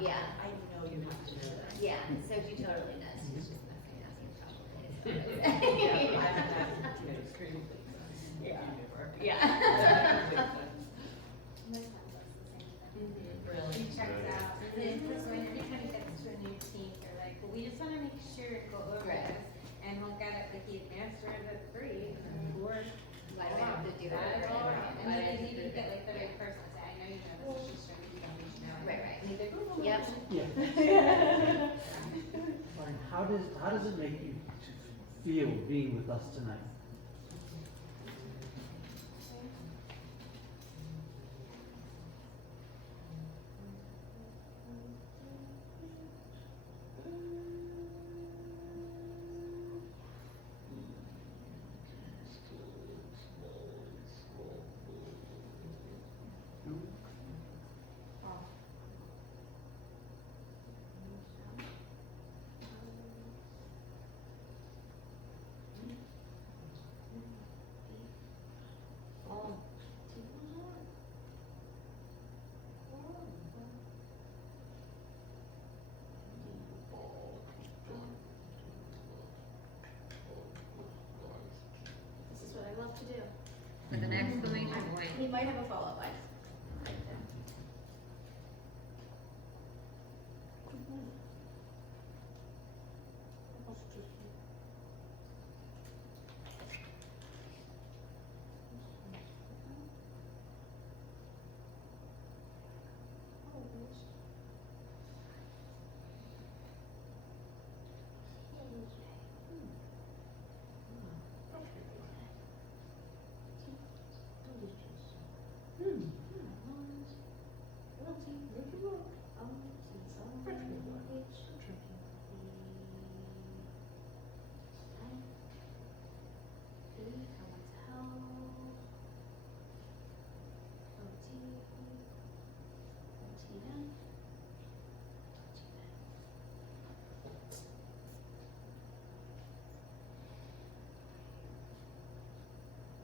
Yeah. I know you have to know that. Yeah, so she totally knows. She's just messing Yeah, up. I've had extremely. Yeah. Yeah. Really? He checks out, and then Chris, when every time he gets to a new team, they're like, well, we just wanna make sure and go over Right. this, and he'll get it with the advanced or the free, or. Why do we have to do it? And Why then do we have you to do even it? get like the right person, say, I know you know this, just show me, you know. Right, right. Yep. Yeah. Brian, how does it make you feel being with us tonight? This is what I love to do. With an exclamation point. He might have a follow-up.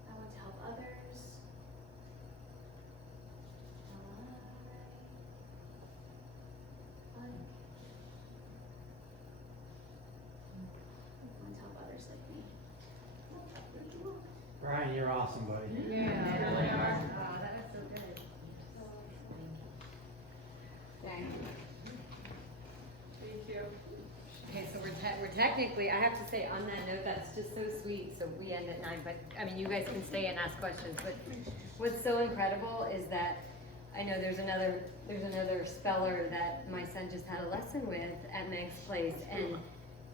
I want to help others. I want to help others like me. Brian, you're awesome, buddy. Yeah, really are. Wow, that was so good. Thank you. Okay, so we're technically, I have to say on that note, that's just so sweet, so we end at 9, but, I mean, you guys can stay and ask questions, but what's so incredible is that, I know there's another speller that my son just had a lesson with at Meg's place, and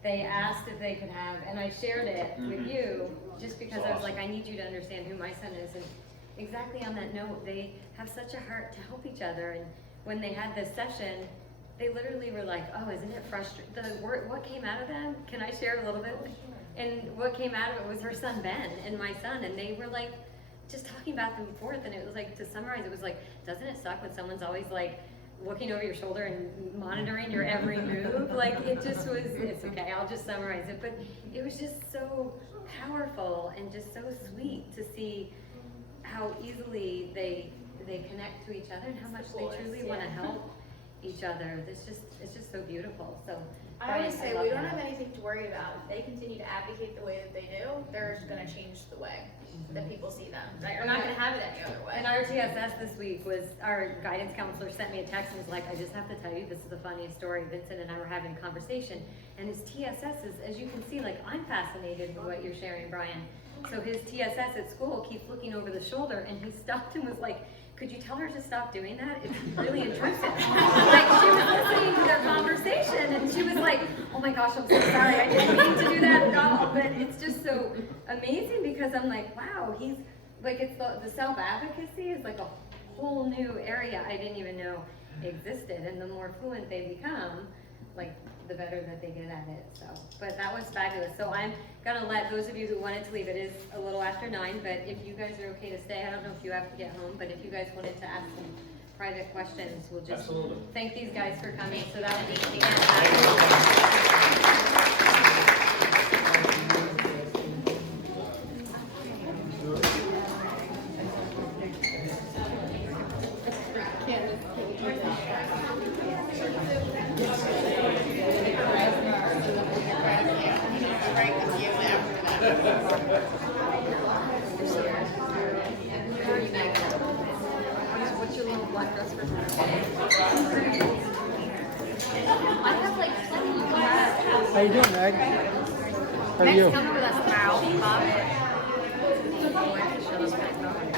they asked if they could have, and I shared it with you, just because I was like, I need you to understand who my son is, and exactly on that note, they have such a heart to help each other, and when they had this session, they literally were like, oh, isn't it frustrating? What came out of them, can I share a little bit? And what came out of it was her son Ben and my son, and they were like, just talking back and forth, and it was like, to summarize, it was like, doesn't it suck when someone's always like, looking over your shoulder and monitoring your every move? Like, it just was, it's okay, I'll just summarize it, but it was just so powerful and just so sweet to see how easily they connect to each other and how much they truly want to help each other. It's just so beautiful. So I always say love we don't that. have anything to worry about. If they continue to advocate the way that they do, they're just gonna change the way that people see them. Right? We're not gonna have it any other way. And our TSS this week was, our guidance counselor sent me a text and was like, I just have to tell you, this is the funniest story. Vincent and I were having a conversation, and his TSS is, as you can see, like, I'm fascinated with what you're sharing, Brian. So his TSS at school keeps looking over the shoulder, and he stopped and was like, could you tell her to stop doing that? It's really intrusive. Like, she was listening to their conversation, and she was like, oh my gosh, I'm so sorry, I didn't mean to do that at all. But it's just so amazing because I'm like, wow, he's, like, it's the self-advocacy is like a whole new area I didn't even know existed. And the more fluent they become, like, the better that they get at it. So, but that was fabulous. So I'm gonna let those of you who wanted to leave, it is a little after 9, but if you guys are okay to stay, I don't know if you have to get home, but if you guys wanted to ask some private questions, we'll just thank these guys for coming. So that would be Candace, can you do that? celebrate with you after that. What's your little black dress for? I have like plenty you can have. How you doing, Meg? How are you? Next, come over that smile, Bob. Show those guys, though.